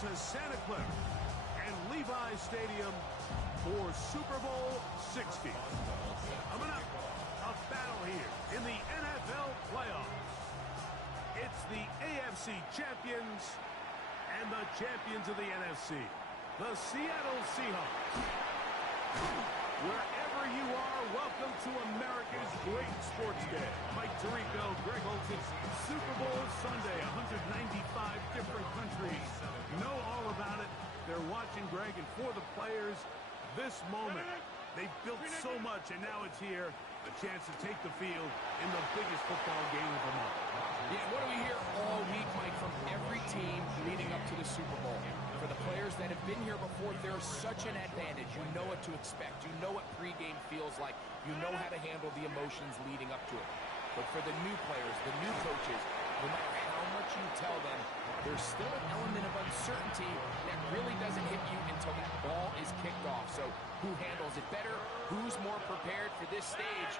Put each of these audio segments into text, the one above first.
to Santa Clara and Levi's Stadium for Super Bowl 60. Coming up, a battle here in the NFL playoffs. It's the AFC champions and the champions of the NFC, the Seattle Seahawks. Wherever you are, welcome to America's great sports day. Mike Tirico, Greg Olson, Super Bowl Sunday, 195 different countries. Know all about it. They're watching, Greg, and for the players, this moment. They've built so much, and now it's here. A chance to take the field in the biggest football game of them all. Yeah, what do we hear all week, Mike, from every team leading up to the Super Bowl? For the players that have been here before, there's such an advantage. You know what to expect. You know what pregame feels like. You know how to handle the emotions leading up to it. But for the new players, the new coaches, no matter how much you tell them, there's still an element of uncertainty that really doesn't hit you until that ball is kicked off. So who handles it better? Who's more prepared for this stage?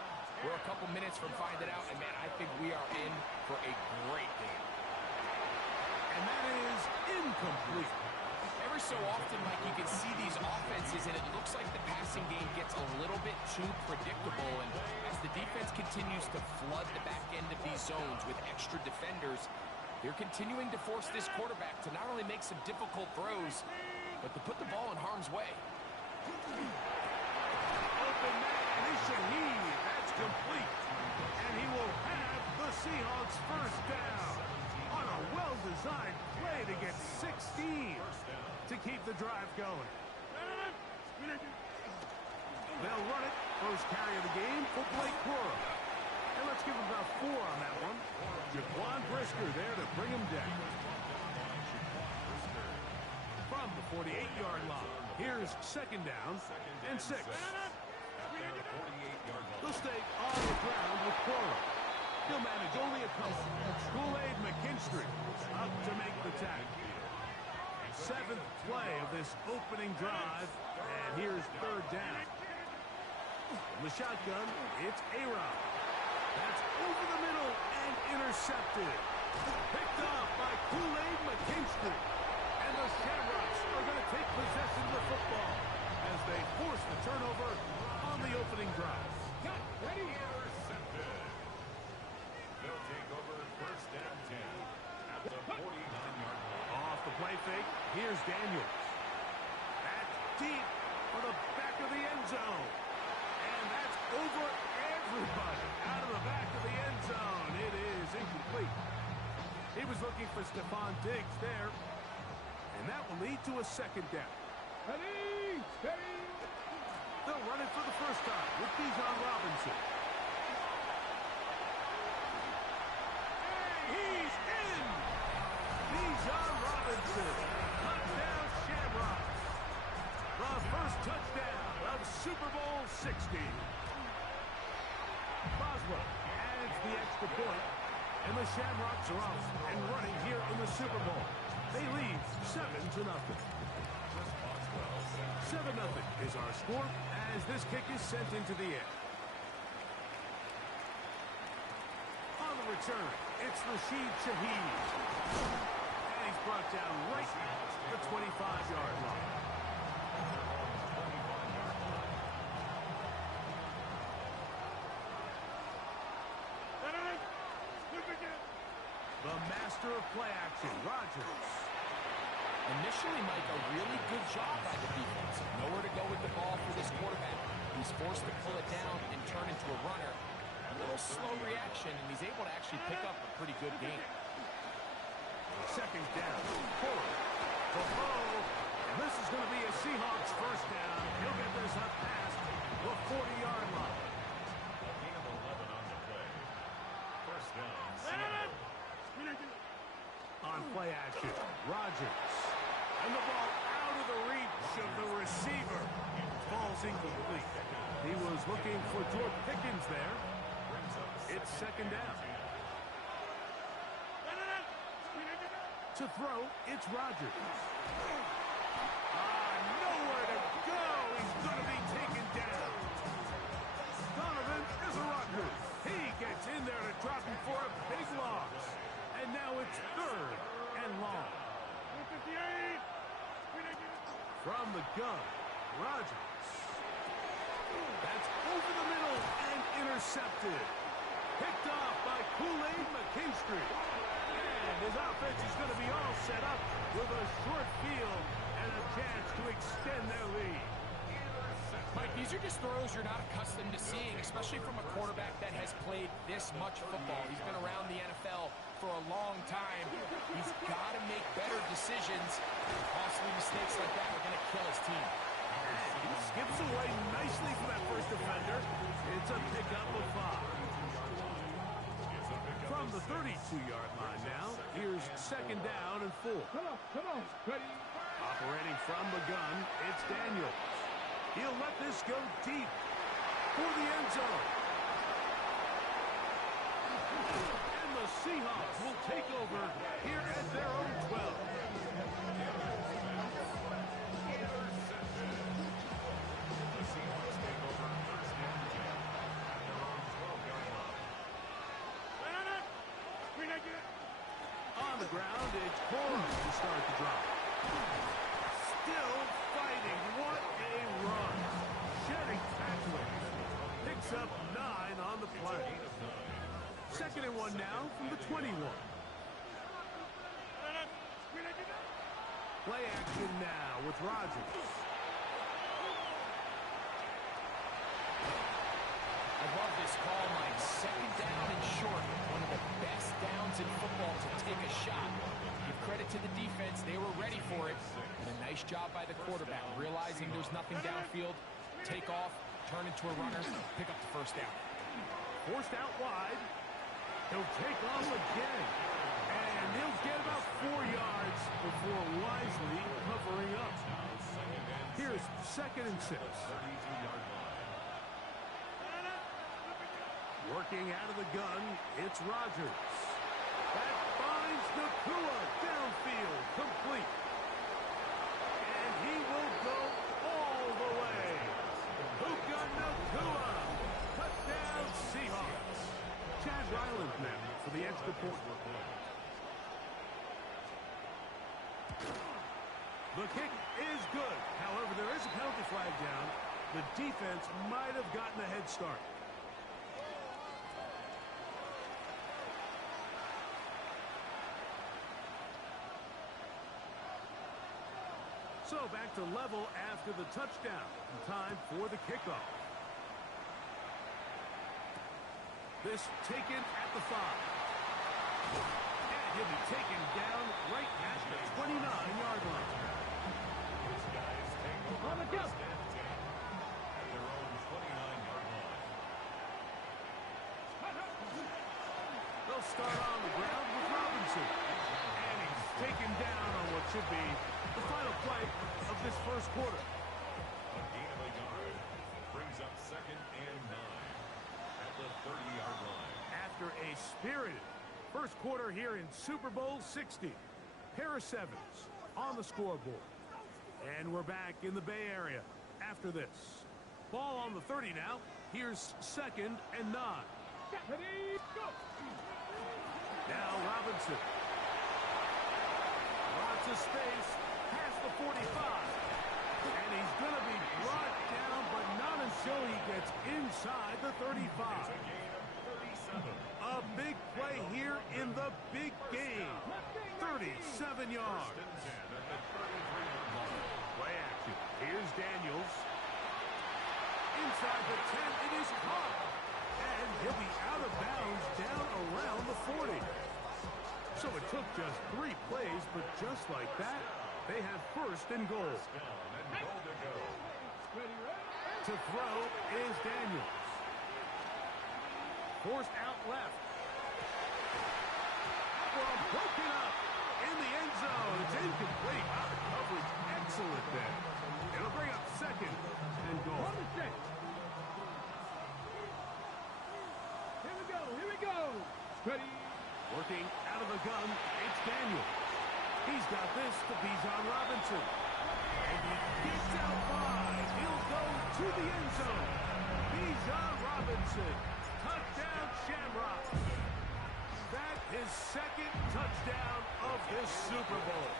We're a couple minutes from finding out, and man, I think we are in for a great game. And that is incomplete. Every so often, Mike, you can see these offenses, and it looks like the passing game gets a little bit too predictable. And as the defense continues to flood the back end of these zones with extra defenders, they're continuing to force this quarterback to not only make some difficult throws, but to put the ball in harm's way. Open man is Shaheed. That's complete. And he will have the Seahawks first down on a well-designed play to get 16 to keep the drive going. They'll run it. First carry of the game for Blake Corum. And let's give him about 4 on that one. Jaquan Brisker there to bring him down. From the 48-yard line, here's second down and 6. They'll stay on the ground with Corum. He'll manage only a couple. Kool-Aid McKinstry up to make the tackle. 7th play of this opening drive, and here's third down. From the shotgun, it's A-Rod. That's over the middle and intercepted. Picked off by Kool-Aid McKinstry. And the Shamrocks are going to take possession of the football as they force the turnover on the opening drive. Got ready. Intercepted. They'll take over first down 10 at the 49-yard line. Off the play fake, here's Daniels. That's deep for the back of the end zone. And that's over everybody out of the back of the end zone. It is incomplete. He was looking for Stephon Diggs there. And that will lead to a second down. Ready, steady. They'll run it for the first time with Bijan Robinson. And he's in! Bijan Robinson. Touchdown Shamrocks. The first touchdown of Super Bowl 60. Boswell adds the extra point. And the Shamrocks are off and running here in the Super Bowl. They lead 7-0. 7-0 is our score as this kick is sent into the air. On the return, it's Rashid Shaheed. And he's brought down right at the 25-yard line. The master of play action, Rodgers. Initially, Mike, a really good job by the defense. Nowhere to go with the ball for this quarterback. He's forced to pull it down and turn into a runner. A little slow reaction, and he's able to actually pick up a pretty good game. Second down. Forward. And this is going to be a Seahawks first down. He'll get this up past the 40-yard line. A gain of 11 on the play. First down, Seattle. On play action, Rodgers. And the ball out of the reach of the receiver. Falls incomplete. He was looking for George Pickens there. It's second down. To throw, it's Rodgers. Nowhere to go. He's going to be taken down. Donovan is a Rodgers. He gets in there to drop him for a big loss. And now it's third and long. From the gun, Rodgers. That's over the middle and intercepted. Picked off by Kool-Aid McKinstry. And his offense is going to be all set up with a short field and a chance to extend their lead. Mike, these are just throws you're not accustomed to seeing, especially from a quarterback that has played this much football. He's been around the NFL for a long time. He's got to make better decisions. Costly mistakes like that are going to kill his team. He skips away nicely from that first defender. It's a pickup of 5. From the 32-yard line now, here's second down and 4. Come on, ready. Operating from the gun, it's Daniels. He'll let this go deep for the end zone. And the Seahawks will take over here at their own 12. On the ground, it's Grub to start the drive. Still fighting. What a run. Shedding tacklers. Picks up 9 on the play. Second and 1 now from the 21. Play action now with Rodgers. I love this call, Mike. Second down and short. One of the best downs in football to take a shot. Give credit to the defense. They were ready for it. And a nice job by the quarterback. Realizing there's nothing downfield. Take off, turn into a runner, pick up the first down. Forced out wide. He'll take off again. And he'll get about 4 yards before wisely covering up. Here's second and 6. Working out of the gun, it's Rodgers. That finds Nakua downfield, complete. And he will go all the way. Puka Nakua. Touchdown, Seahawks. Chad Ryland now for the extra point. The kick is good. However, there is a penalty flag down. The defense might have gotten a head start. So back to level after the touchdown. Time for the kickoff. This taken at the 5. And he'll be taken down right at the 29-yard line. On the go. At their own 29-yard line. They'll start on the ground with Robinson. And he's taken down on what should be the final play of this first quarter. A gain of a yard brings up second and 9 at the 30-yard line. After a spirited first quarter here in Super Bowl 60. Pair of 7s on the scoreboard. And we're back in the Bay Area after this. Ball on the 30 now. Here's second and 9. Ready, go. Now Robinson. Lots of space past the 45. And he's going to be brought down, but not until he gets inside the 35. A big play here in the big game. 37 yards. Play action. Here's Daniels. Inside the 10, it is caught. And he'll be out of bounds down around the 40. So it took just 3 plays, but just like that, they have first and goal. To throw is Daniels. Forced out left. Well, broken up in the end zone. It's incomplete. Out of coverage. Excellent there. It'll bring up second and goal. Here we go. Ready. Working out of the gun, it's Daniel. He's got this to Bijan Robinson. And he gets out wide. He'll go to the end zone. Bijan Robinson. Touchdown, Shamrock. That is second touchdown of this Super Bowl.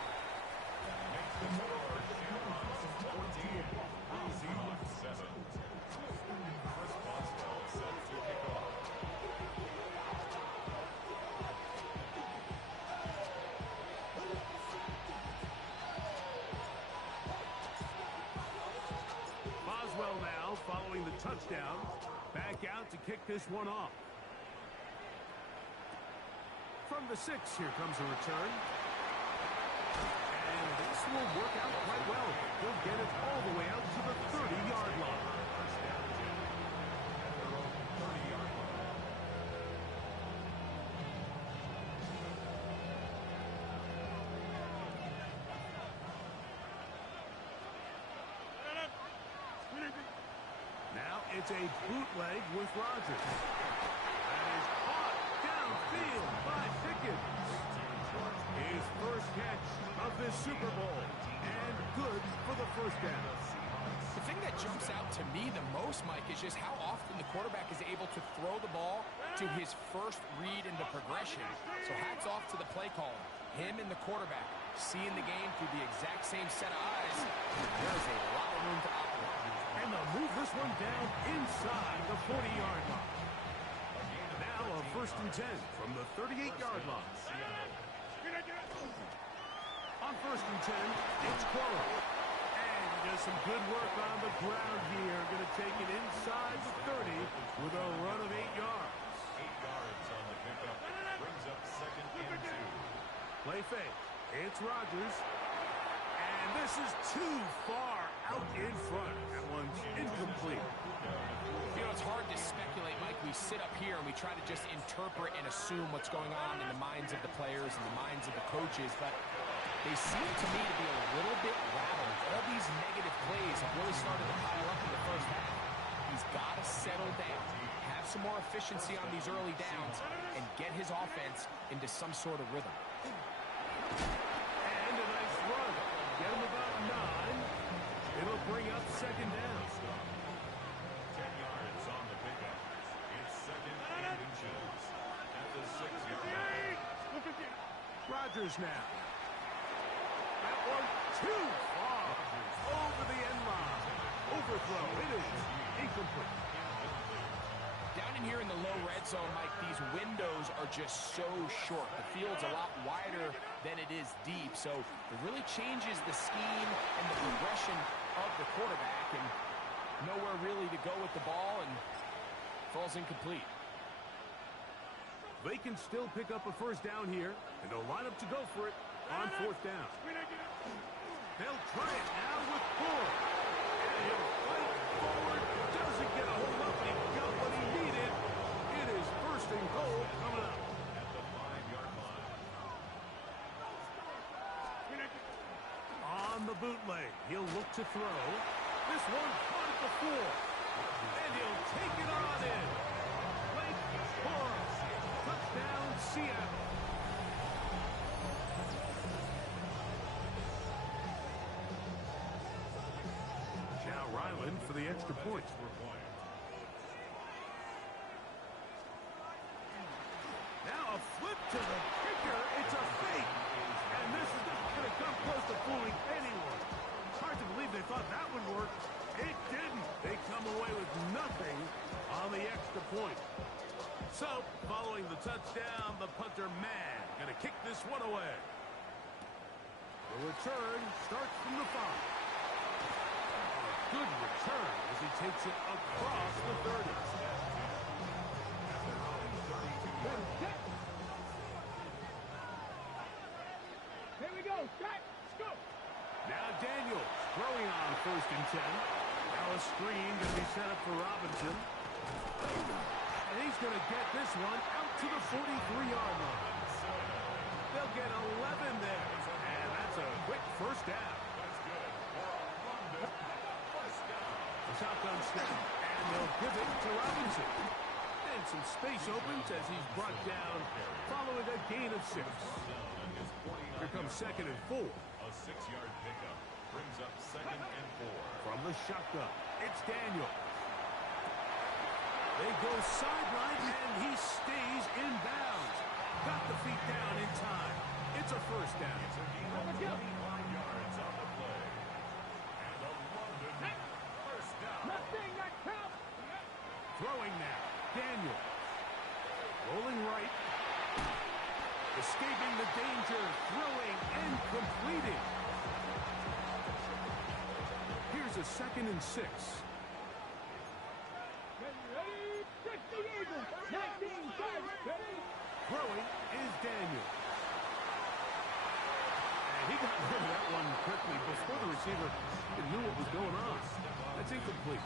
Makes the score Seahawks 14, Seahawks 7. Chris Boswell set to kick off. Boswell now following the touchdown. Back out to kick this one off. From the 6, here comes a return. And this will work out quite well. He'll get it all the way out to the 30-yard line. First down 10 at their own 30-yard line. Now it's a bootleg with Rodgers. That is caught downfield by Pickens. His first catch of this Super Bowl. And good for the first down. The thing that jumps out to me the most, Mike, is just how often the quarterback is able to throw the ball to his first read in the progression. So hats off to the play caller. Him and the quarterback seeing the game through the exact same set of eyes. There's a lot of room to operate. And they'll move this one down inside the 40-yard line. Now a 1st and 10 from the 38-yard line. On 1st and 10, it's Quora. And he does some good work on the ground here. Going to take it inside the 30 with a run of 8 yards. 8 yards on the pickup. Brings up 2nd and 2. Play fake. It's Rodgers. And this is too far out in front. That one's incomplete. You know, it's hard to speculate, Mike. We sit up here and we try to just interpret and assume what's going on in the minds of the players and the minds of the coaches, but they seem to me to be a little bit rattled. All these negative plays have really started to pile up in the first half. He's got to settle down, have some more efficiency on these early downs, and get his offense into some sort of rhythm. And a nice run. Get him about 9. It'll bring up 2nd down. 10 yards on the pickup. It's 2nd and inches at the 6-yard line. Rodgers now. That one too far. Over the end line. Overthrow. It is incomplete. Down in here in the low red zone, Mike, these windows are just so short. The field's a lot wider than it is deep, so it really changes the scheme and the progression of the quarterback, and nowhere really to go with the ball, and falls incomplete. They can still pick up a 1st down here, and they'll line up to go for it on 4th down. They'll try it now with Ford. And he'll fight forward. Doesn't get a hold up, and he got what he needed. It is 1st and goal coming up. At the 5-yard line. On the bootleg, he'll look to throw. This one caught at the 4. And he'll take it on in. Blake Forrest. Touchdown, Seattle. Now Ryland for the extra point. Now a flip to the kicker. It's a fake. And this is not going to come close to fooling anyone. It's hard to believe they thought that would work. It didn't. They come away with nothing on the extra point. So, following the touchdown, the punter man going to kick this one away. The return starts from the 5. Good return as he takes it across the 30. Here we go. Set. Go. Now Daniels throwing on 1st and 10. Now a screen going to be set up for Robinson. And he's going to get this one out to the 43-yard line. They'll get 11 there. And that's a quick 1st down. The shotgun snap. And they'll give it to Robinson. And some space opens as he's brought down following a gain of 6. Here comes 2nd and 4. A 6-yard pickup brings up 2nd and 4. From the shotgun, it's Daniel. They go sideline, and he stays in bounds. Got the feet down in time. It's a 1st down. 25 yards throwing now. Daniel. Rolling right. Escaping the danger. Throwing and completing. Here's a 2nd and 6. Ready? Check the Eagles. 19 yards. Ready? Throwing is Daniel. And he got rid of that one quickly before the receiver knew what was going on. That's incomplete.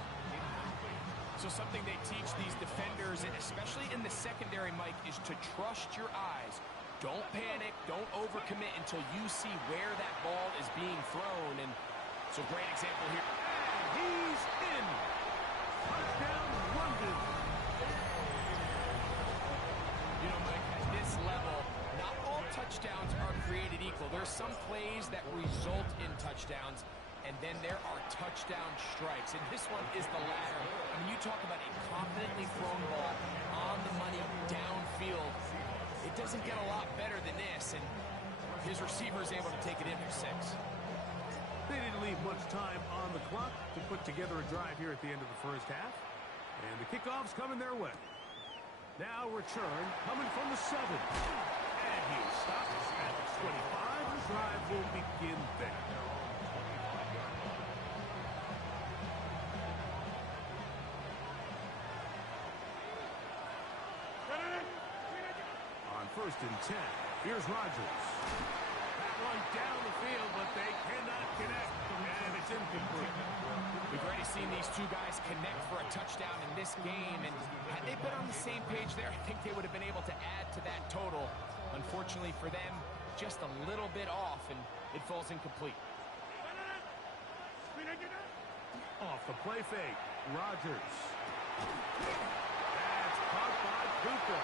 So something they teach these defenders, and especially in the secondary, Mike, is to trust your eyes. Don't panic. Don't overcommit until you see where that ball is being thrown. And so great example here. And he's in. Touchdown, London. You know, Mike, at this level, not all touchdowns are created equal. There's some plays that result in touchdowns, and then there are touchdown strikes. And this one is the latter. I mean, you talk about a confidently thrown ball on the money downfield. It doesn't get a lot better than this, and his receiver is able to take it in for 6. They didn't leave much time on the clock to put together a drive here at the end of the first half. And the kickoff's coming their way. Now return coming from the 7. And he stops at 25. The drive will begin there. On 1st and 10, here's Rodgers. That one down the field, but they cannot connect, and it's incomplete. We've already seen these two guys connect for a touchdown in this game, and had they been on the same page there, I think they would have been able to add to that total. Unfortunately for them, just a little bit off, and it falls incomplete. Off the play fake, Rodgers. That's caught by Cooper.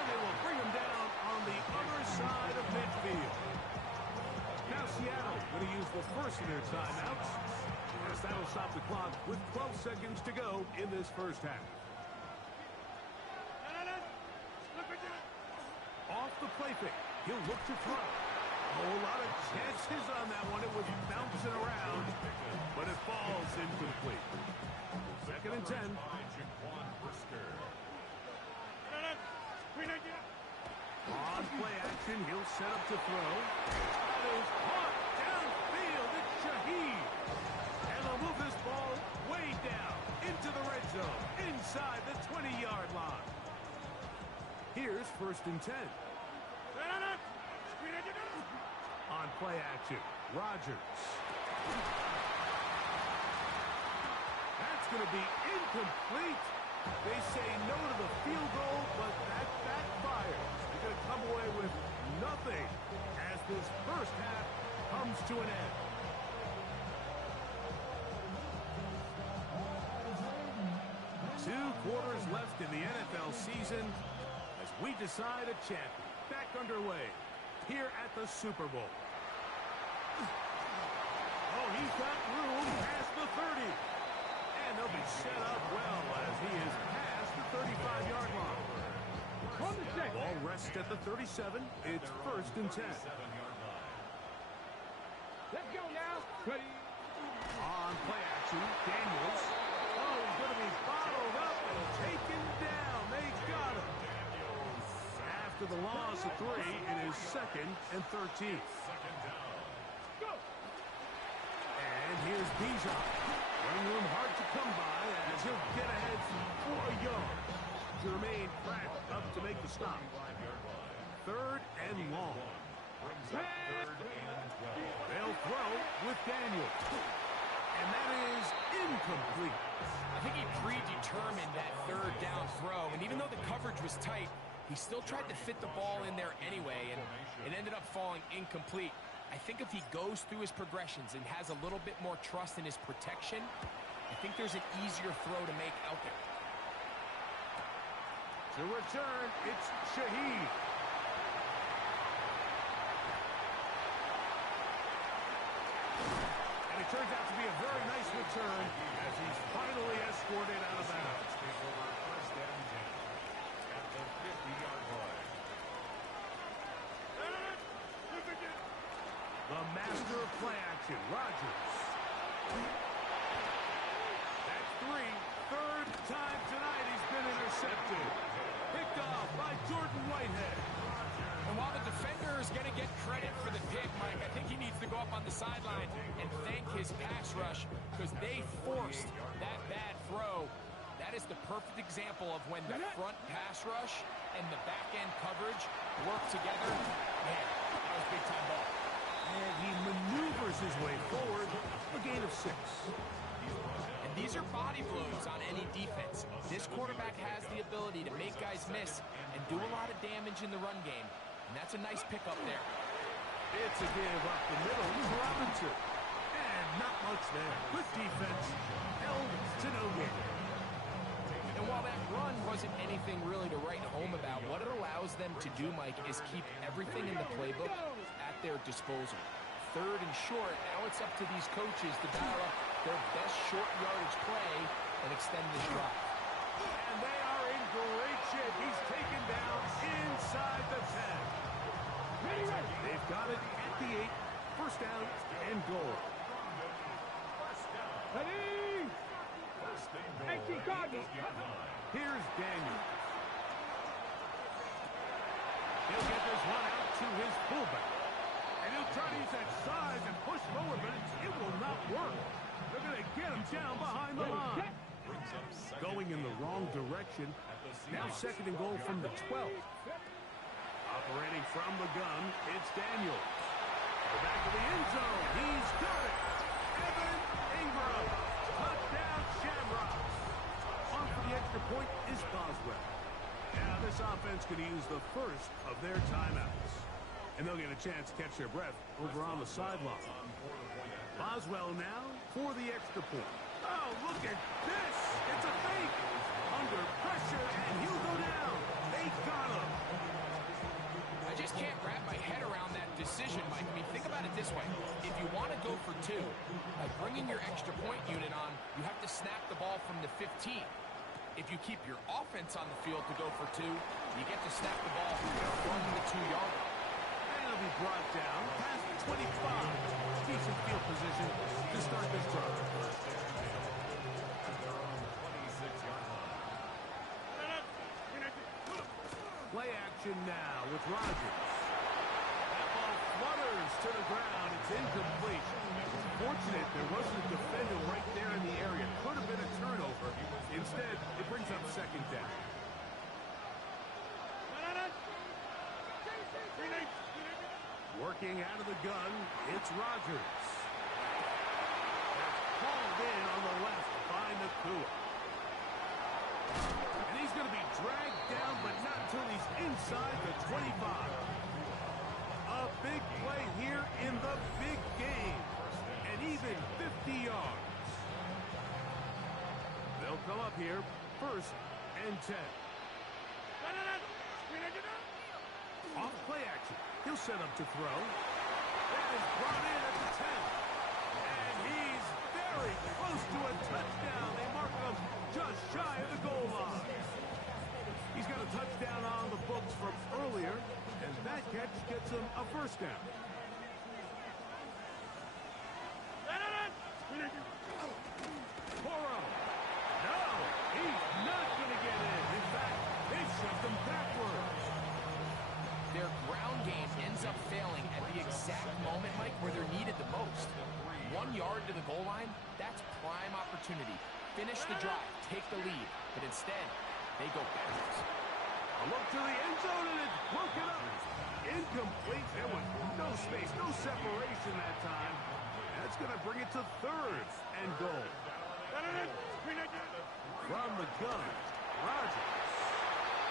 And they will bring him down on the other side of midfield. Now Seattle going to use the first of their timeouts, as that'll stop the clock with 12 seconds to go in this first half. Off the play fake, he'll look to throw. A whole lot of chances on that one. It was bouncing around, but it falls incomplete. 2nd and 10. On play action, he'll set up to throw. That is caught downfield. It's Shaheed. And they'll move this ball way down into the red zone, inside the 20-yard line. Here's 1st and 10. On play action, Rodgers. That's going to be incomplete. They say no to the field goal, but that backfires. They're going to come away with nothing as this first half comes to an end. Two quarters left in the NFL season as we decide a champion. Back underway here at the Super Bowl. Oh, he's got room past the 30. And they'll be set up well as he is past the 35-yard line. Ball rests at the 37. It's 1st and 10. Let's go now. Ready? On play action, Daniels. Oh, he's going to be bottled up and taken down. They got him. After the loss of 3, it is 2nd and 13. Go. And here's Bijan. Running room hard to come by as he'll get ahead for a yard. Jermaine Pratt up to make the stop. 3rd and long. They'll throw with Daniel. And that is incomplete. I think he predetermined that 3rd down throw, and even though the coverage was tight, he still tried to fit the ball in there anyway, and it ended up falling incomplete. I think if he goes through his progressions and has a little bit more trust in his protection, I think there's an easier throw to make out there. To return, it's Shaheed. And it turns out to be a very nice return as he's finally escorted out of bounds. At the 50-yard line. The master of play action, Rodgers. That's 3. 3rd time tonight intercepted. Picked off by Jordan Whitehead. And while the defender is going to get credit for the pick, Mike, I think he needs to go up on the sideline and thank his pass rush because they forced that bad throw. That is the perfect example of when the front pass rush and the back-end coverage work together. Man, that was big-time ball. And he maneuvers his way forward. A gain of 6. And these are body blows on any defense. This quarterback has the ability to make guys miss and do a lot of damage in the run game. And that's a nice pickup there. It's a give up the middle to Robinson. And not much there. Good defense. Held to no gain. And while that run wasn't anything really to write home about, what it allows them to do, Mike, is keep everything in the playbook at their disposal. 3rd and short, now it's up to these coaches to dial up their best short yardage play and extend this drive. And they are in great shape. He's taken down inside the 10. They've got it at the 8. First down and goal. Ready? Empty Cardinals. Here's Daniel. He'll get this one out to his fullback. And he'll try to use that size and push forward, but it will not work. They're going to get him down behind the line. Going in the wrong direction. Now 2nd and goal from the 12. Operating from the gun, it's Daniel. The back of the end zone. He's got it. Evan Ingram. Touchdown, Shamrocks. On for the extra point is Boswell. Now this offense could use the first of their timeouts. And they'll get a chance to catch their breath over on the sideline. Boswell now for the extra point. Oh, look at this. It's a fake. Under pressure, and he'll go down. They got him. I just can't wrap my head around that decision, Mike. I mean, think about it this way. If you want to go for 2, by bringing your extra point unit on, you have to snap the ball from the 15. If you keep your offense on the field to go for 2, you get to snap the ball from the 2-yard line. And it'll be brought down past the 25. Decent field position to start this drive. Play action now with Rodgers. That ball flutters to the ground. It's incomplete. Fortunate there wasn't a defender right there in the area. Could have been a turnover. Instead, it brings up 2nd down. Working out of the gun, it's Rodgers. That's called in on the left by Nakua. And he's going to be dragged down, but not until he's inside the 25. A big play here in the big game. And even 50 yards. They'll come up here, 1st and 10. Off play action. He'll set up to throw. That is brought in at the 10. And he's very close to a touchdown. They mark him just shy of the goal line. He's got a touchdown on the books from earlier, and that catch gets him a 1st down. Porro. No, he's not going to get in. In fact, they shoved him backwards. Their ground game ends up failing at the exact moment, Mike, where they're needed the most. 1 yard to the goal line, that's prime opportunity. Finish the drive, take the lead, but instead, they go backwards. A look to the end zone, and it's broken up. Incomplete. There was no space, no separation that time. That's going to bring it to 3rd and goal. From the gun, Rodgers.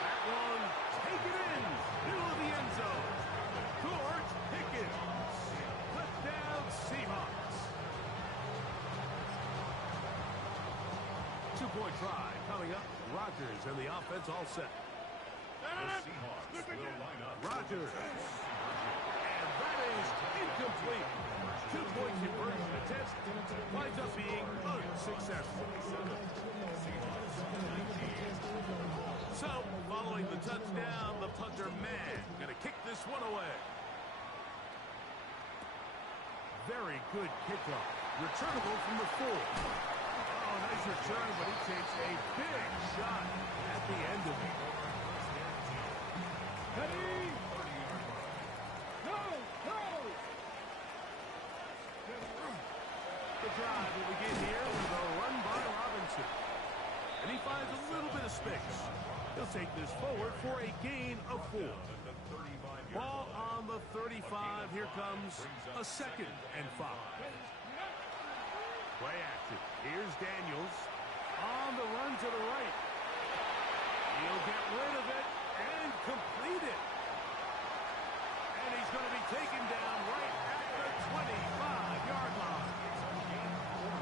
That one taken in, middle of the end zone. George Pickens. Touchdown, Seahawks. 2-point try coming up. Rodgers and the offense all set. The Seahawks will line up. Rodgers. And that is incomplete. 2-point conversion attempt winds up being unsuccessful. So, following the touchdown, the punter man going to kick this one away. Very good kickoff. Returnable from the 4. Oh, nice return, but he takes a big shot at the end of it. Ready? Go! Go! The drive will begin here with a run by Robinson. And he finds a little bit of space. He'll take this forward for a gain of 4. Ball on the 35. Here comes a 2nd and 5. Play action. Here's Daniels on the run to the right. He'll get rid of it and complete it. And he's going to be taken down right at the 25-yard line.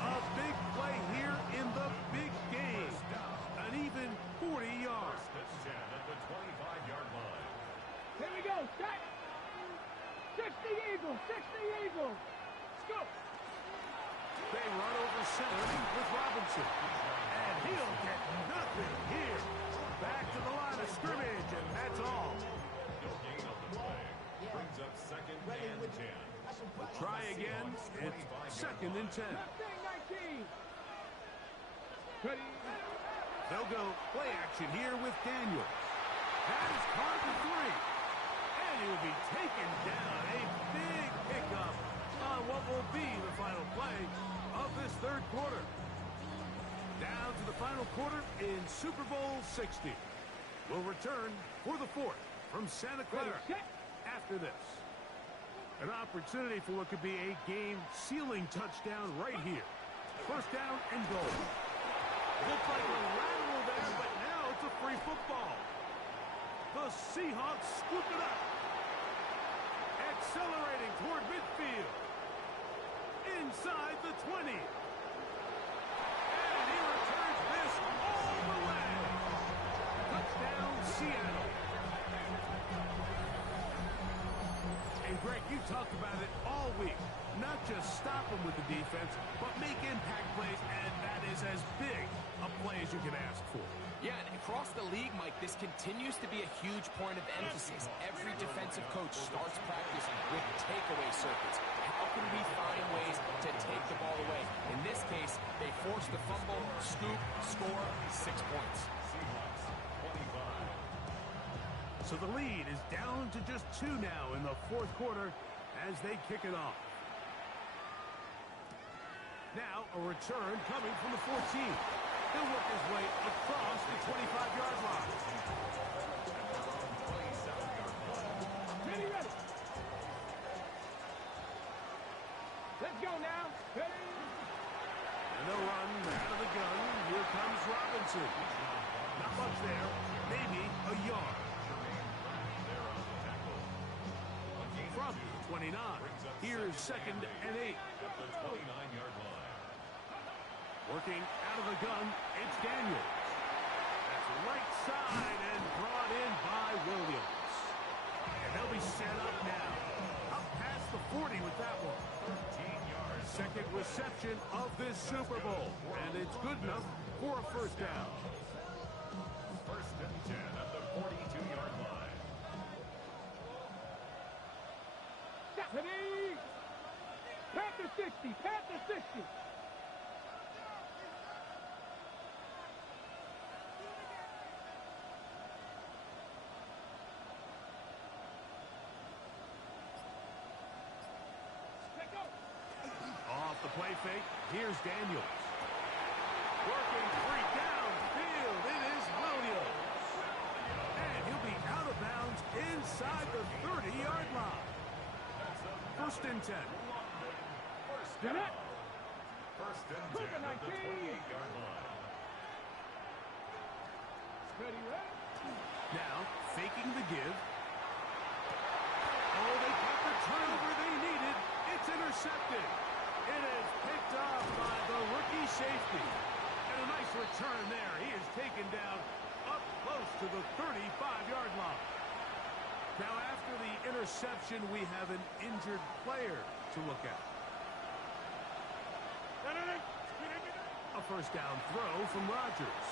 A big play here in the big game. An even 40 yards. At the 25-yard line. Here we go. Set. 60 Eagle. 60 Eagle. Let's go. They run over center with Robinson. And he'll get nothing here. Back to the line of scrimmage, and that's all. No gain on the play. Brings up 2nd and 10. Try again. It's 2nd and 10. Left thing, 19. Ready? They'll go play action here with Daniels. That is caught the 3. And he'll be taken down. A big pickup on what will be the final play of this 3rd quarter. Down to the final quarter in Super Bowl 60. We'll return for the 4th from Santa Clara after this. An opportunity for what could be a game-sealing touchdown right here. 1st down and goal. Looks like a lateral there, but now it's a free football. The Seahawks scoop it up. Accelerating toward midfield. Inside the 20. And he returns this all the way. Touchdown, Seattle. And Greg, you talked about it all week. Not just stop them with the defense, but make impact plays, and that is as big a play as you can ask for. Yeah, and across the league, Mike, this continues to be a huge point of emphasis. Every defensive coach starts practice with takeaway circuits. How can we find ways to take the ball away? In this case, they forced the fumble, scoop, score, 6 points. Seahawks, 25. So the lead is down to just 2 now in the 4th quarter as they kick it off. Now a return coming from the 14. He'll work his way across the 25-yard line. Ready, ready. Let's go now. Ready? And they'll run out of the gun. Here comes Robinson. Not much there. Maybe a yard. From 29. Here's 2nd and 8. At the 29-yard line. Working out of the gun, it's Daniels. That's right side and brought in by Williams. And they'll be set up now. Up past the 40 with that one. 13 yards. 2nd reception of this Super Bowl. And it's good enough for a 1st down. 1st and 10 at the 42-yard line. Ready? Panther 60. Panther 60. Off the play fake, here's Daniels. Working free downfield, it is Williams. And he'll be out of bounds inside the 30-yard line. 1st and 10. Get it? 1st and 10 at the 28-yard line. Ready, ready? Now, faking the give. Oh, they got the turnover they needed. It's intercepted. It is picked off by the rookie safety. And a nice return there. He is taken down up close to the 35-yard line. Now, after the interception, we have an injured player to look at. A 1st down throw from Rodgers.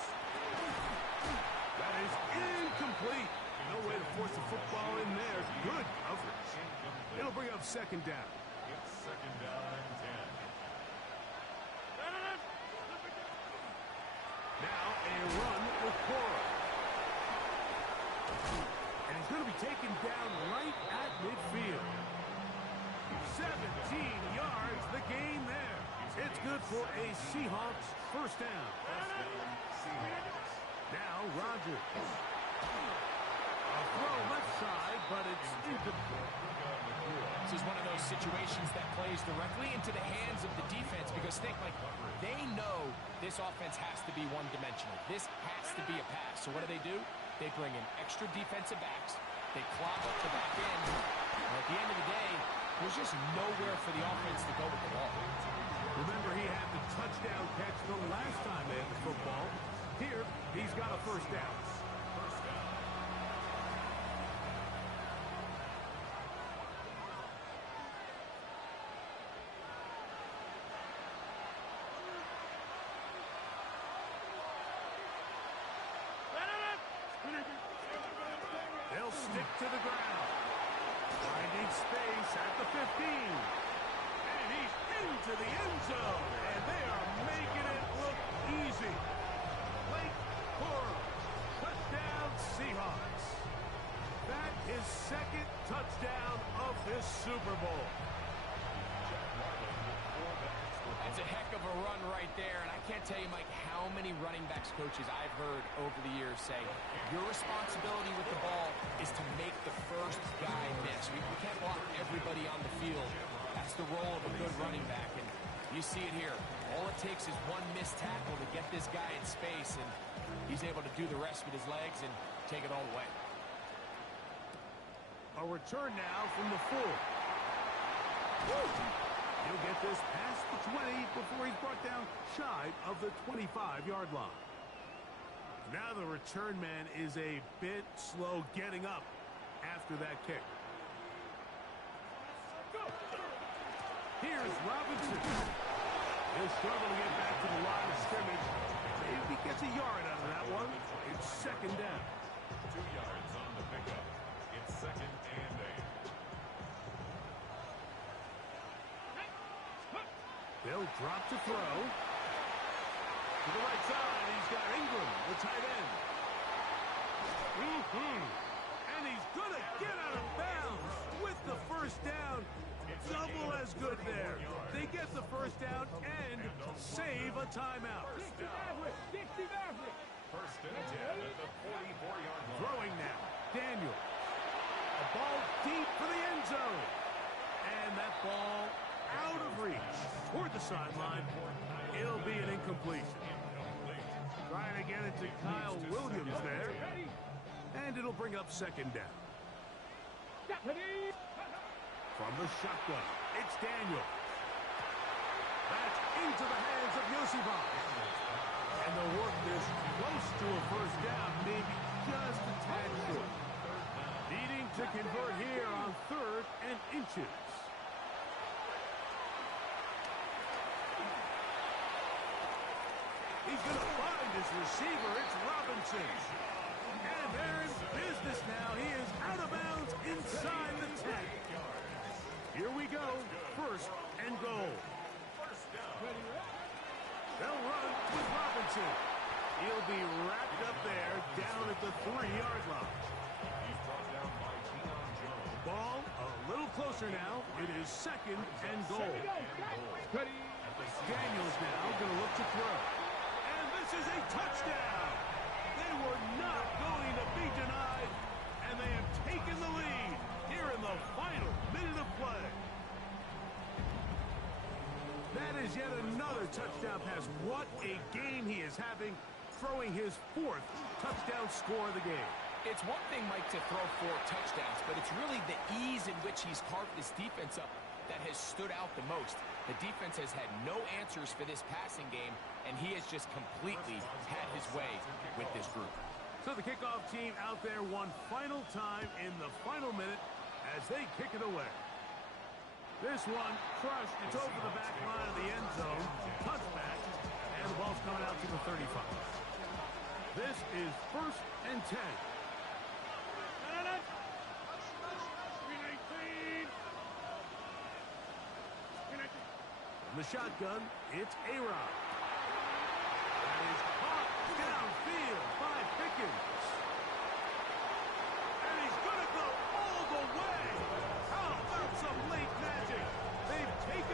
That is incomplete. No way to force the football in there. Good coverage. It'll bring up 2nd down. It's 2nd down and 10. taken down right at midfield. 17 yards, the gain there. It's good for a Seahawks first down. Now Rodgers. A throw left side, but it's incomplete. This is one of those situations that plays directly into the hands of the defense because think, like, they know this offense has to be one-dimensional. This has to be a pass. So what do? They bring in extra defensive backs. They clog up the back end. And at the end of the day, there's just nowhere for the offense to go with the ball. Remember, he had the touchdown catch the last time they had the football. Here, he's got a first down. They'll stick to the ground. Finding space at the 15. And he's into the end zone. And they are making it look easy. Blake Corum. Touchdown Seahawks. That is second touchdown of this Super Bowl. That's a heck of a run right there, and I can't tell you, Mike, how many running backs coaches I've heard over the years say, your responsibility with the ball is to make the first guy miss. We can't block everybody on the field. That's the role of a good running back, and you see it here. All it takes is one missed tackle to get this guy in space, and he's able to do the rest with his legs and take it all away. A return now from the 4. He'll get this past the 20 before he's brought down shy of the 25-yard line. Now the return man is a bit slow getting up after that kick. Here's Robinson. He'll struggle to get back to the line of scrimmage. Maybe he gets a yard out of that one. It's second down. 2 yards on the pickup. It's second and 8. They'll drop to throw. To the right side, he's got Ingram, the tight end. And he's going to get out of bounds with the first down. Double as good there. They get the first down and save a timeout. First and 10 at the 44-yard line. Throwing now, Daniel. A ball deep for the end zone. And that ball out of reach toward the sideline. It'll be an incompletion. Trying to get it to Kyle Williams there. And it'll bring up second down. From the shotgun, it's Daniel. That's into the hands of Yosibach. And they'll work this close to a first down, maybe just a tad short. Needing to convert here on 3rd and inches. He's going to find his receiver. It's Robinson. And they're in business now. He is out of bounds inside the 10. Here we go. First and goal. They'll run with Robinson. He'll be wrapped up there down at the 3-yard line. He's brought down by Deion Jones. Ball a little closer now. It is second and goal. Daniels now going to look to throw. And this is a touchdown. They were not going to be denied. And they have taken the lead here in the final minute of play. That is yet another touchdown pass. What a game he is having, throwing his 4th touchdown score of the game. It's one thing, Mike, to throw 4 touchdowns, but it's really the ease in which he's carved this defense up that has stood out the most. The defense has had no answers for this passing game, and he has just completely had his way with this group. So the kickoff team out there one final time in the final minute as they kick it away. This one crushed. It's over the back line of the end zone. Touchback. And the ball's coming out to the 35. This is 1st and 10. From the shotgun, it's A-Rod. That is caught downfield by Pickens. And he's going to go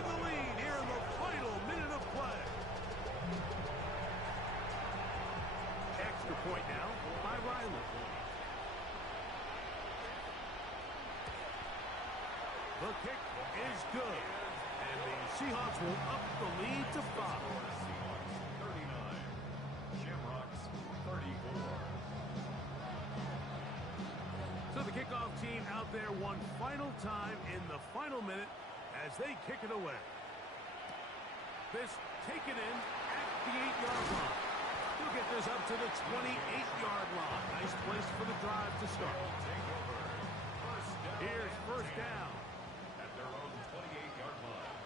in the lead here in the final minute of play. Extra point now by Riley. The kick is good. And the Seahawks will up the lead to 5. Seahawks 39. Shamrocks 34. So the kickoff team out there one final time in the final minute as they kick it away. This taken in at the 8-yard line. He'll get this up to the 28-yard line. Nice place for the drive to start. Take over. Here's first down. At their own 28-yard line.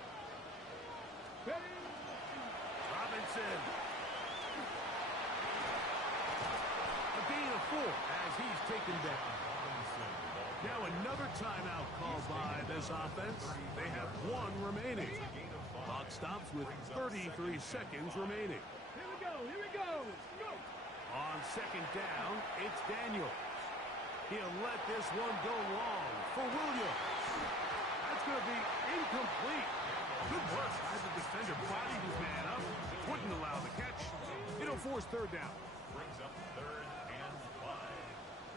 Ready? Robinson. A gain of 4 as he's taken down. Now another timeout called by this offense. They have 1 remaining. Clock stops with 33 seconds remaining. Here we go, here we go. Go. On second down, it's Daniels. He'll let this one go long for Williams. That's going to be incomplete. Good work as the defender bodied his man up. Wouldn't allow the catch. It'll force third down. Brings up 3rd and 5.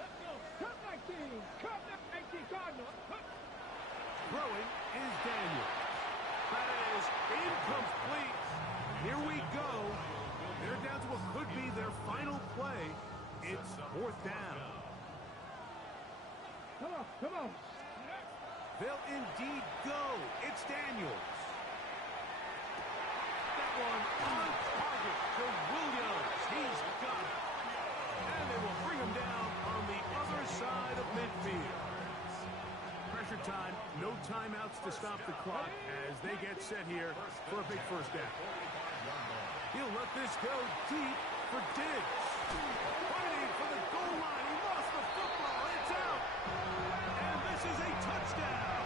Let's go. Cut 19. Cut 19, Cardinal. Cut. Throwing is Daniels. That is incomplete. Here we go. They're down to what could be their final play. It's 4th down. Come on, come on. They'll indeed go. It's Daniels. That one on target to Williams. He's got it. And they will bring him down on the other side of midfield. Pressure time, no timeouts to stop the clock as they get set here for a big first down. He'll let this go deep for Diggs. Fighting for the goal line. He lost the football. It's out. And this is a touchdown.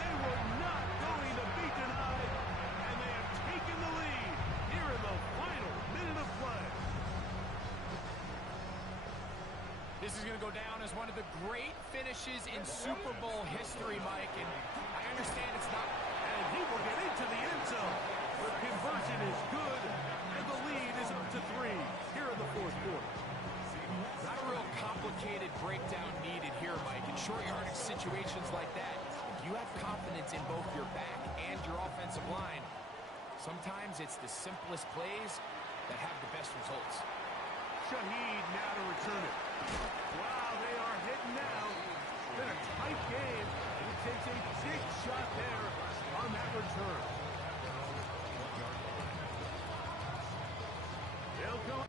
They were not going to be denied. And they have taken the lead here in the final minute of play. This is going to go down as one of the great finishes in Super Bowl history, Mike. And I understand it's not. And he will get into the end zone. The conversion is good. And the lead is up to 3 here in the 4th quarter. Not a real complicated breakdown needed here, Mike. In short yardage situations like that, if you have confidence in both your back and your offensive line, sometimes it's the simplest plays that have the best results. Shaheed now to return it. Wow, they are hitting now. Been a tight game. He takes a big shot there on that return. They'll go.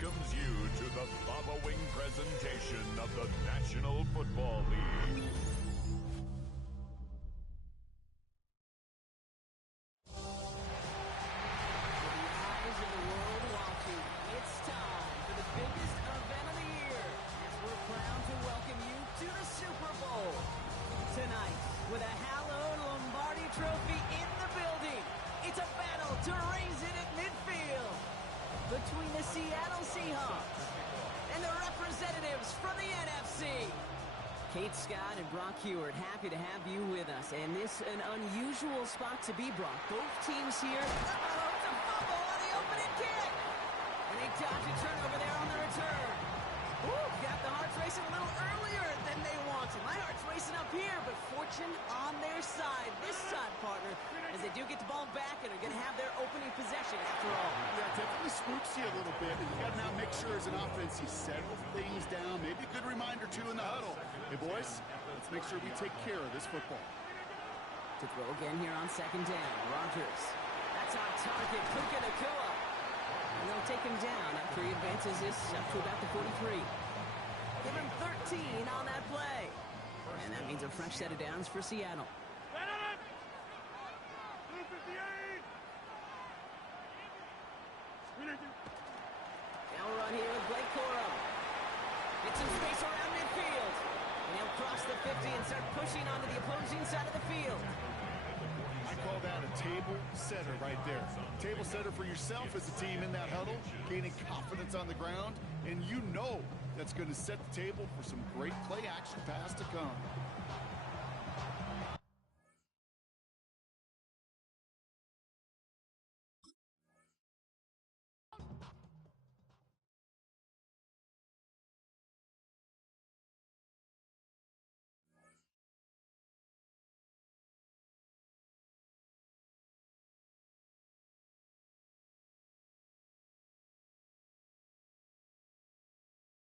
welcomes you to the following presentation of the National Football League. Between the Seattle Seahawks and the representatives from the NFC, Kate Scott and Brock Heward, happy to have you with us. And this an unusual spot to be, Brock. Both teams here. Uh-oh, it's a fumble on the opening kick. And they dodge a turnover there on the return. Ooh, got the hearts racing a little earlier than they wanted. My heart's racing up here, but fortune on their side this time, partner, as they do get the ball back and are going to have their opening possession after all. Yeah, it definitely spooks you a little bit. You got to now make sure as an offense you settle things down. Maybe a good reminder, too, in the huddle. Hey, boys, let's make sure we take care of this football. To throw again here on second down. Rogers. That's on target. Puka Nacua. And they'll take him down after he advances this up to about the 43. Give him 13 on that play. And that means a fresh set of downs for Seattle. Now run here with Blake Corum. Get some space around midfield. And he'll cross the 50 and start pushing onto the opposing side of the field. I call that a table setter right there. Table setter for yourself as a team in that huddle, gaining confidence on the ground, and you know that's going to set the table for some great play action pass to come.